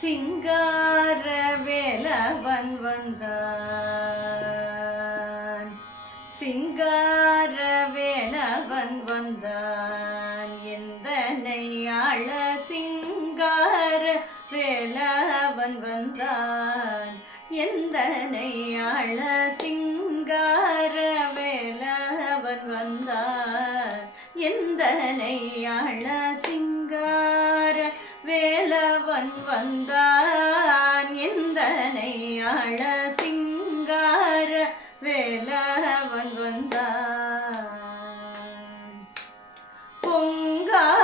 சிங்கார வேலவன் வந்தான். சிங்கார வேலவன் வந்தான். எந்தனை ஆள சிங்கார வேலவன் வந்தான். எந்தனை ஆள சிங்கார வேலவன் வந்தான். எந்தனை ஆள சிங்கார வேலவன் வந்தான். எந்தனை ஆள சிங்கார வேலவன் வந்தான். பொங்காதரவோடும்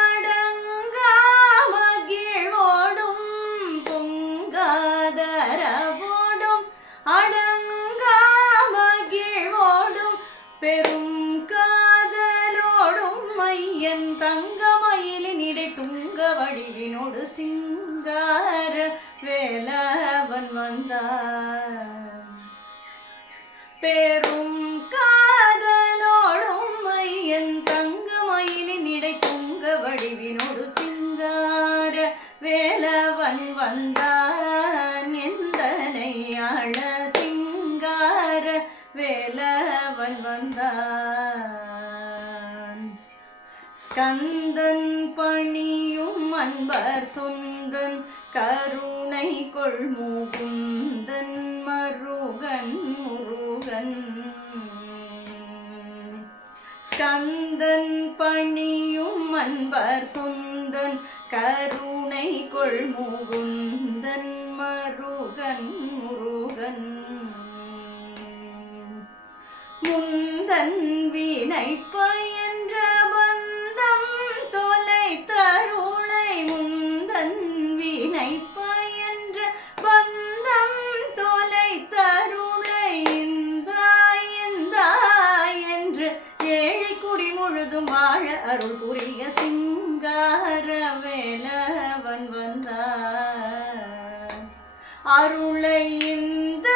அடங்கா மகிழ்வோடும் பொங்காதரவோடும் அடங்கா மகிழ்வோடும் பெரும் காதலோடும் மையன் தங்கமயிலினிடை துங்க வடிவினோடு சிங்கார வேலவன் வந்தான். பெரும் காதலோடும் மையன் தங்கமயிலினிடை துங்க வடிவினோடு சிங்கார வேலவன் வந்தான். எந்தனை ஆள சிங்கார வேலவன் வந்தான். ஸ்கந்தன் பணியும் அன்பர் சொந்தன் கருணை கொள் முகுந்தன் மருகன் முருகன். ஸ்கந்தன் பணியும் அன்பர் சொந்தன் கருணை கொள் முகுந்தன் மருகன் முருகன். முந்தன் வினை பயின்ற பந்தம் தொலைத்தருளை முந்தன் வினை பயின்ற பந்தம் தொலைத்தருளை இந்தாய் இந்தாய் என்று ஏழை குடி முழுதும் வாழ அருள் புரிய சிங்கார வேலவன் வந்தான். அருளை இந்த